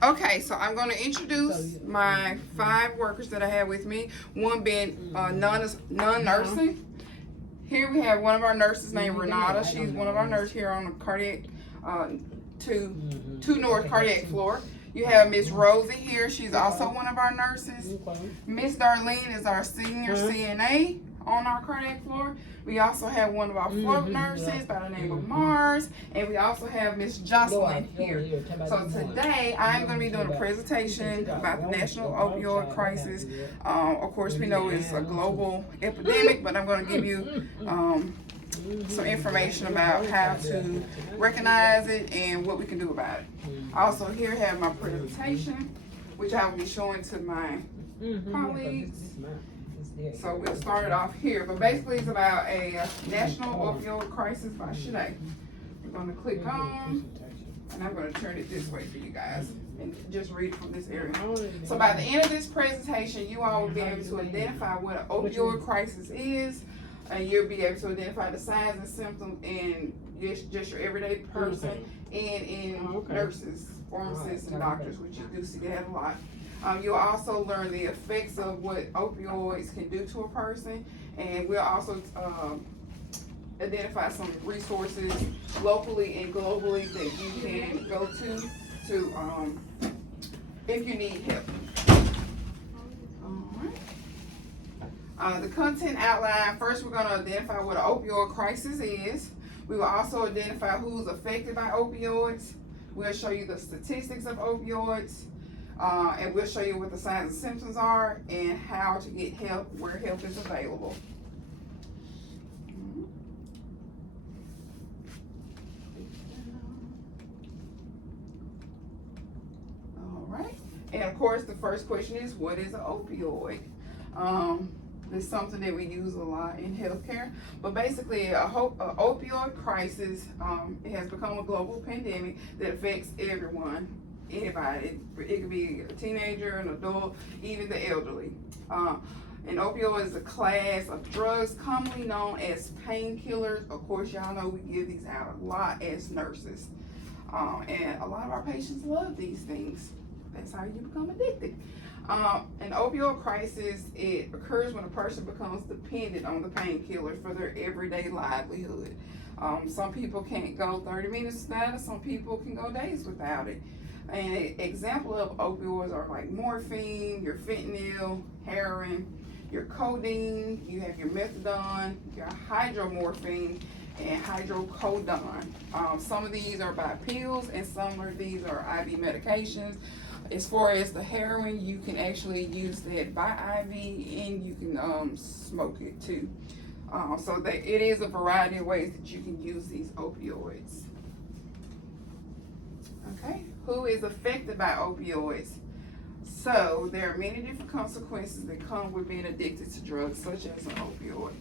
Okay, so I'm going to introduce my 5 workers that I have with me. One being non-nursing. Here we have one of our nurses named Renata. She's one of our nurses here on the cardiac 2 North cardiac floor. You have Miss Rosie here. She's also one of our nurses. Miss Darlene is our senior CNA on our cardiac floor. We also have one of our float nurses by the name of Mars, and we also have Miss Jocelyn here. So today I'm going to be doing a presentation about the national opioid crisis. Of course, we know it's a global epidemic, but I'm going to give you some information about how to recognize it and what we can do about it. I also here have my presentation, which I will be showing to my colleagues. So we'll start it off here, but basically it's about a national opioid crisis by Shanae. We're going to click on, and I'm going to turn it this way for you guys and just read from this area. So by the end of this presentation, you all will be able to identify what an opioid crisis is, and you'll be able to identify the signs and symptoms in just your everyday person and in nurses, pharmacists, and doctors, which you do see that a lot. You'll also learn the effects of what opioids can do to a person, and we'll also identify some resources locally and globally that you can go to if you need help. The content outline, first we're going to identify what an opioid crisis is. We will also identify who's affected by opioids. We'll show you the statistics of opioids. And we'll show you what the signs and symptoms are and how to get help where help is available. All right. And of course, the first question is, what is an opioid? It's something that we use a lot in healthcare. But basically, a opioid crisis, it has become a global pandemic that affects everyone. Anybody. It could be a teenager, an adult, even the elderly. An opioid is a class of drugs commonly known as painkillers. Of course, y'all know we give these out a lot as nurses. And a lot of our patients love these things. That's how you become addicted. An opioid crisis, it occurs when a person becomes dependent on the painkillers for their everyday livelihood. Some people can't go 30 minutes without it. Some people can go days without it. An example of opioids are like morphine, your fentanyl, heroin, your codeine, you have your methadone, your hydromorphine, and hydrocodone. Some of these are by pills and some of these are IV medications. As far as the heroin, you can actually use that by IV and you can smoke it too. So it is a variety of ways that you can use these opioids. Okay, who is affected by opioids? So there are many different consequences that come with being addicted to drugs such as an opioid.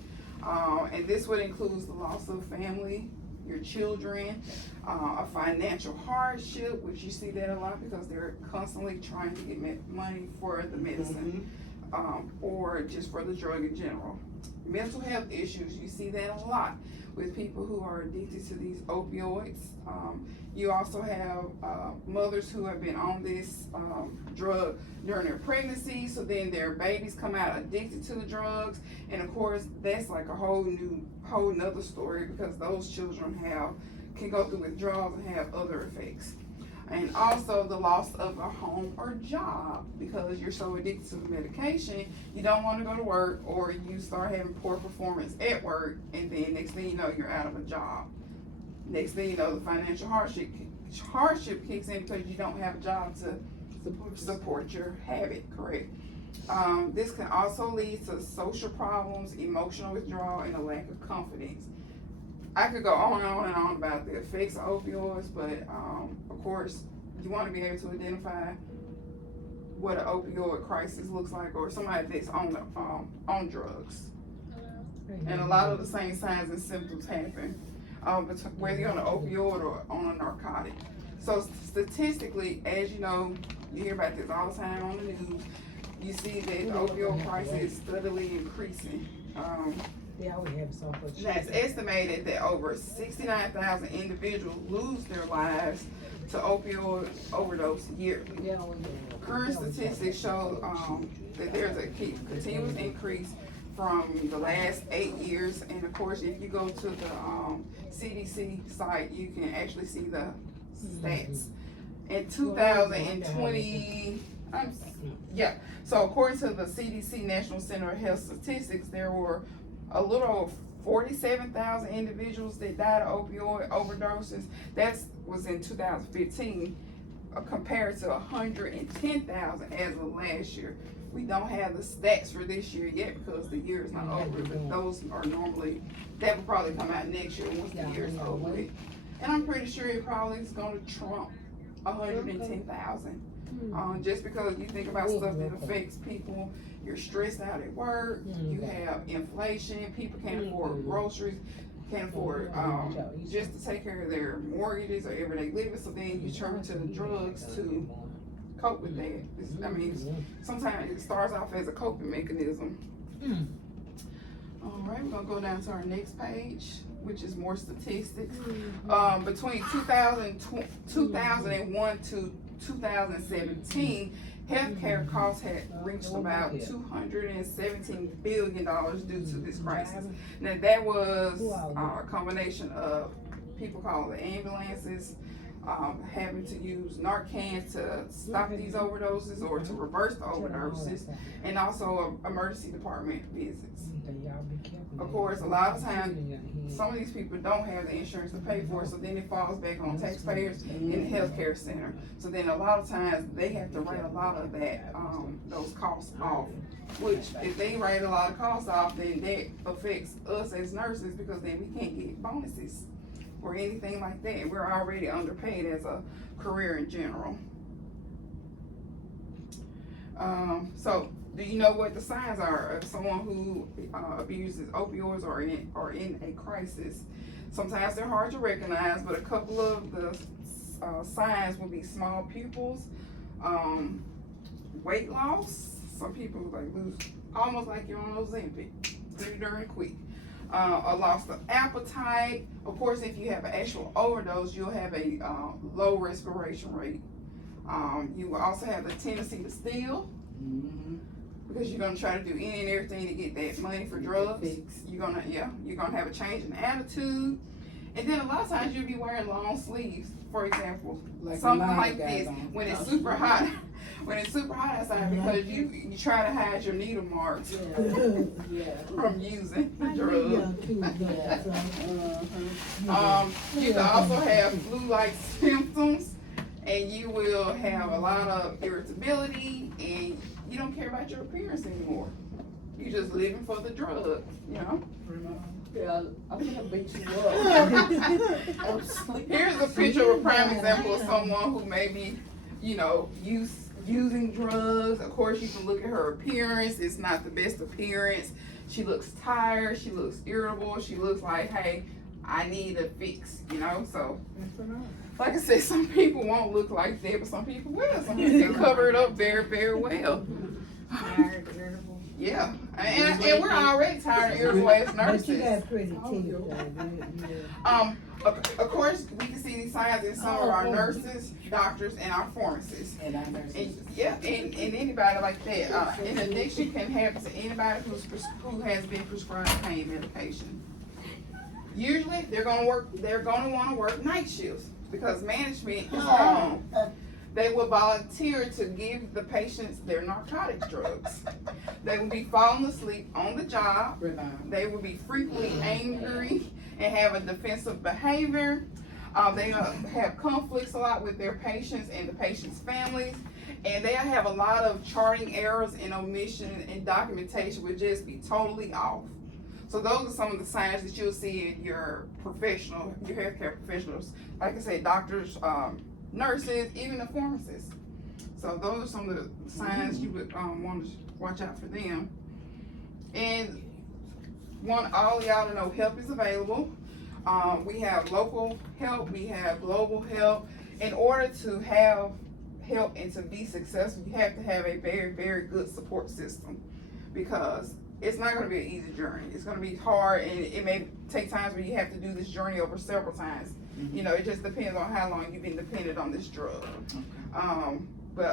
And this would include the loss of family, your children, a financial hardship, which you see that a lot because they're constantly trying to get money for the medicine, or just for the drug in general. Mental health issues, you see that a lot with people who are addicted to these opioids. You also have mothers who have been on this drug during their pregnancy, so then their babies come out addicted to the drugs, and of course that's like a whole nother story because those children can go through withdrawals and have other effects. And also the loss of a home or job because you're so addicted to the medication, you don't want to go to work, or you start having poor performance at work, and then next thing you know, you're out of a job. Next thing you know, the financial hardship kicks in because you don't have a job to support your habit, correct? This can also lead to social problems, emotional withdrawal, and a lack of confidence. I could go on and on about the effects of opioids, but of course, you want to be able to identify what an opioid crisis looks like, or somebody that's on drugs. And a lot of the same signs and symptoms happen, whether you're on an opioid or on a narcotic. So statistically, as you know, you hear about this all the time on the news, you see that the opioid crisis is steadily increasing. That's estimated that over 69,000 individuals lose their lives to opioid overdose yearly. Current statistics show that there's a continuous increase from the last 8 years, and of course, if you go to the CDC site, you can actually see the stats. In 2020, so according to the CDC National Center of Health Statistics, there were a little over 47,000 individuals that died of opioid overdoses. That was in 2015, compared to 110,000 as of last year. We don't have the stats for this year yet because the year is not over, but those are normally, that will probably come out next year once the year is over with. And I'm pretty sure it probably is going to trump 110,000. Just because you think about stuff that affects people, you're stressed out at work, you have inflation, people can't afford groceries, can't afford just to take care of their mortgages or everyday living, so then you turn to the drugs to cope with that. I mean, sometimes it starts off as a coping mechanism. All right, we're gonna go down to our next page, which is more statistics. Between 2001 to 2017, healthcare costs had reached about $217 billion due to this crisis. Now that was a combination of people calling the ambulances, having to use Narcan to stop these overdoses or to reverse the overdoses, and also emergency department visits. Of course, a lot of times, some of these people don't have the insurance to pay for it, so then it falls back on taxpayers in the healthcare center. So then a lot of times, they have to write a lot of that, those costs off. Which, if they write a lot of costs off, then that affects us as nurses, because then we can't get bonuses or anything like that. We're already underpaid as a career in general. So do you know what the signs are of someone who abuses opioids or in a crisis? Sometimes they're hard to recognize, but a couple of the signs will be small pupils, weight loss. Some people like lose almost like you're on Ozempic, pretty darn quick. A loss of appetite. Of course, if you have an actual overdose, you'll have a low respiration rate. You will also have the tendency to steal, because you're gonna try to do any and everything to get that money for drugs. You're gonna have a change in attitude, and then a lot of times you'll be wearing long sleeves. For example, something like this when it's super hot. When it's super hot outside, because you try to hide your needle marks from using the drug. You can also have flu-like symptoms, and you will have a lot of irritability, and you don't care about your appearance anymore. You're just living for the drug, you know? Yeah, I'm gonna beat you up. Here's a picture of a prime example of someone who may be, using drugs. Of course, you can look at her appearance. It's not the best appearance. She looks tired. She looks irritable. She looks like, hey, I need a fix, So, like I said, some people won't look like that, but some people will. Some people can cover it up very, very well. Tired, irritable. Yeah, and we're already tired and irritable as nurses. But you got pretty teeth, though. Of course, we can see these signs in some of our nurses, doctors, and our pharmacists. And our nurses. And anybody like that. An addiction can happen to anybody who has been prescribed pain medication. Usually, they're gonna want to work night shifts because management is gone. They will volunteer to give the patients their narcotic drugs. They will be falling asleep on the job. They will be frequently angry and have a defensive behavior. They have conflicts a lot with their patients and the patients' families. And they have a lot of charting errors and omission, and documentation would just be totally off. So those are some of the signs that you'll see in your healthcare professionals. Like I said, doctors, nurses, even the pharmacists. So those are some of the signs you would want to watch out for them. And want all y'all to know help is available. We have local help, we have global help. In order to have help and to be successful, you have to have a very, very good support system, because it's not going to be an easy journey. It's going to be hard, and it may take times where you have to do this journey over several times. You know, it just depends on how long you've been dependent on this drug.